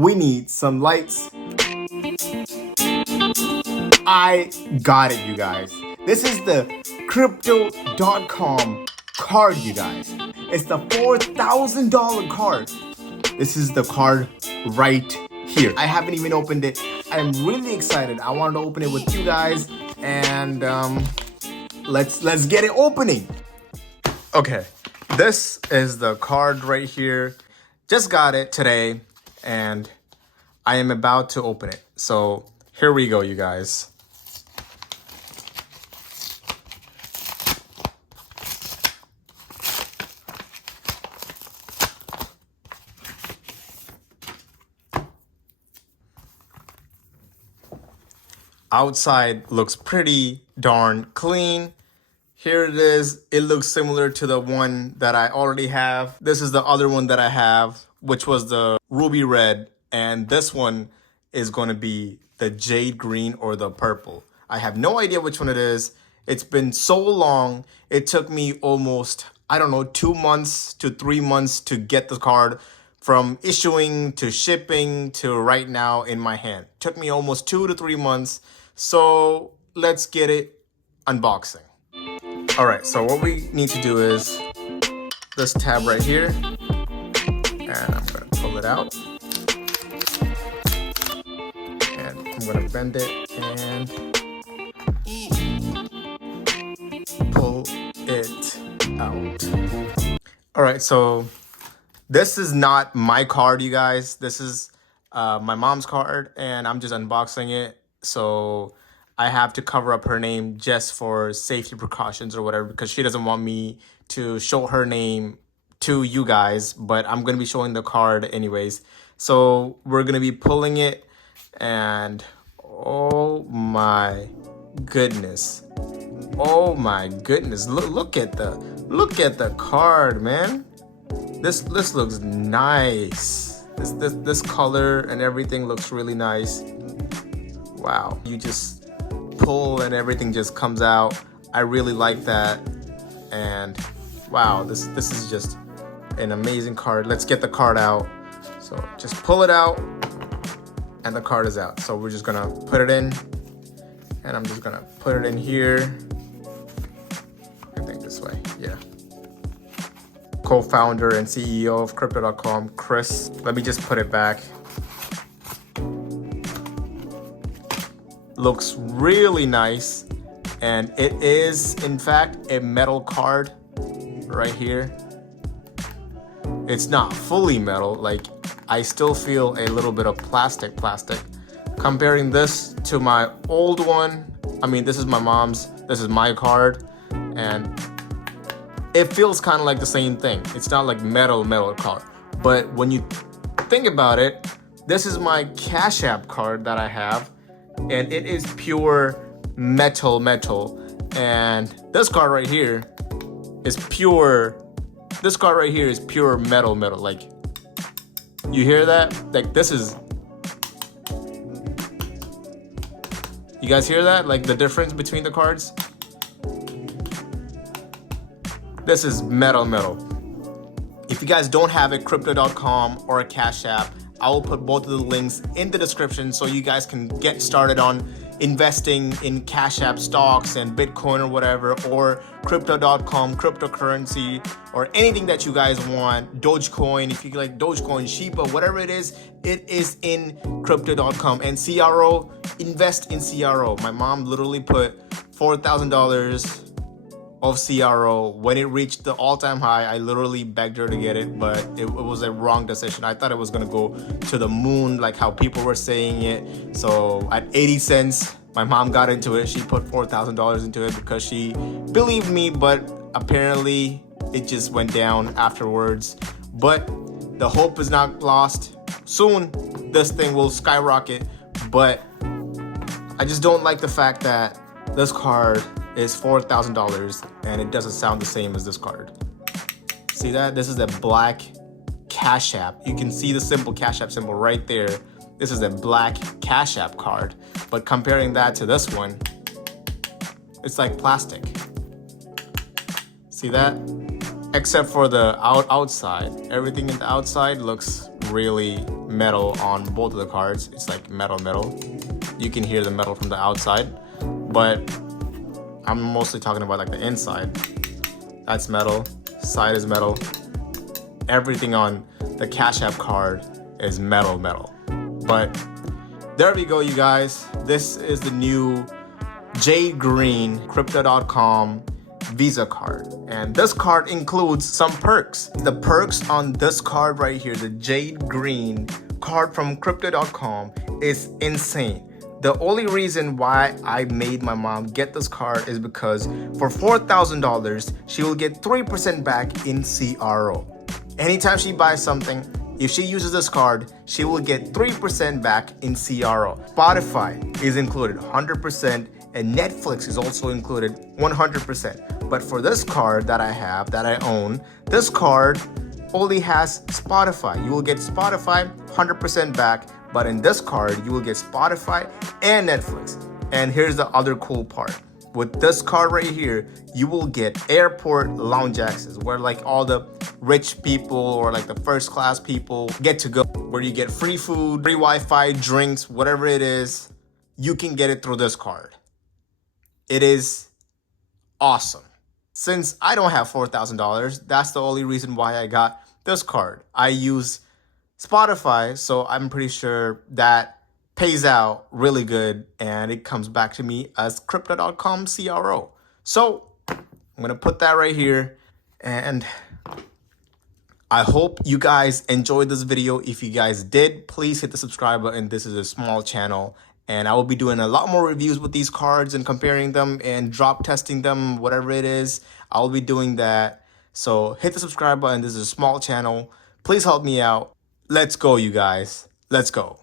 we need some lights. I got it, you guys. This is the Crypto.com card, you guys. It's the $4,000 card. This is the card right here. I haven't even opened it. I'm really excited. I wanted to open it with you guys, and let's get it opening. Okay, this is the card right here. Just got it today, and I am about to open it. So here we go, you guys. Outside looks pretty darn clean. Here it is. It looks similar to the one that I already have. This is the other one that I have, which was the ruby red. And this one is going to be the jade green or the purple. I have no idea which one it is. It's been so long. It took me almost, I don't know, 2 months to 3 months to get the card, from issuing to shipping to right now in my hand. Took me almost 2 to 3 months. So let's get it unboxing. All right, so what we need to do is this tab right here, and I'm gonna pull it out. And I'm gonna bend it and pull it out. All right, so this is not my card, you guys. This is my mom's card, and I'm just unboxing it. So I have to cover up her name just for safety precautions or whatever, because she doesn't want me to show her name to you guys, but I'm going to be showing the card anyways. So we're going to be pulling it, and oh my goodness. Oh my goodness. Look at the card, man. This looks nice. This color and everything looks really nice. Wow, you just pull and everything just comes out. I really like that. And wow, this is just an amazing card. Let's get the card out. So just pull it out and the card is out. So we're just gonna put it in, and I'm just gonna put it in here. I think this way, yeah. Co-founder and CEO of Crypto.com, Chris. Let me just put it back. Looks really nice, and it is in fact a metal card right here. It's not fully metal, like I still feel a little bit of plastic. Comparing this to my old one, I mean, this is my mom's, this is my card, and it feels kind of like the same thing. It's not like metal card, but when you think about it, this is my Cashapp card that I have, and it is pure metal. And this card right here is pure. This card right here is pure metal. Like, you hear that? Like, this is. You guys hear that? Like the difference between the cards. This is metal. If you guys don't have a Crypto.com or a Cash App, I will put both of the links in the description so you guys can get started on investing in Cash App stocks and Bitcoin or whatever, or Crypto.com, cryptocurrency, or anything that you guys want. Dogecoin, if you like Dogecoin, Shiba, whatever it is in Crypto.com. And CRO, invest in CRO. My mom literally put $4,000 of CRO. When it reached the all-time high, I literally begged her to get it, but it was a wrong decision. I thought it was gonna go to the moon, like how people were saying it. So at 80 cents, my mom got into it. She put $4,000 into it because she believed me, but apparently it just went down afterwards. But the hope is not lost. Soon, this thing will skyrocket, but I just don't like the fact that this card is $4,000 and it doesn't sound the same as this card. See that? This is a black Cash App. You can see the simple Cash App symbol right there. This is a black Cash App card, but comparing that to this one, it's like plastic. See that? Except for the outside. Everything in the outside looks really metal on both of the cards. It's like metal. You can hear the metal from the outside, but I'm mostly talking about like the inside. That's metal, side is metal. Everything on the Cashapp card is metal. But there we go, you guys. This is the new Jade Green Crypto.com Visa card, and this card includes some perks. The perks on this card right here, the Jade Green card from Crypto.com, is insane. The only reason why I made my mom get this card is because for $4,000 she will get 3% back in CRO. Anytime she buys something, if she uses this card, she will get 3% back in CRO. Spotify is included 100%, and Netflix is also included 100%. But for this card that I have, that I own, this card only has Spotify. You will get Spotify 100% back, but in this card, you will get Spotify and Netflix. And here's the other cool part. With this card right here, you will get airport lounge access, where like all the rich people or like the first class people get to go, where you get free food, free Wi-Fi, drinks, whatever it is, you can get it through this card. It is awesome. Since I don't have $4,000, that's the only reason why I got this card. I use Spotify, so I'm pretty sure that pays out really good, and it comes back to me as Crypto.com CRO. So I'm gonna put that right here, and I hope you guys enjoyed this video. If you guys did, please hit the subscribe button. This is a small channel, and I will be doing a lot more reviews with these cards and comparing them and drop testing them, whatever it is. I'll be doing that. So hit the subscribe button. This is a small channel. Please help me out. Let's go, you guys. Let's go.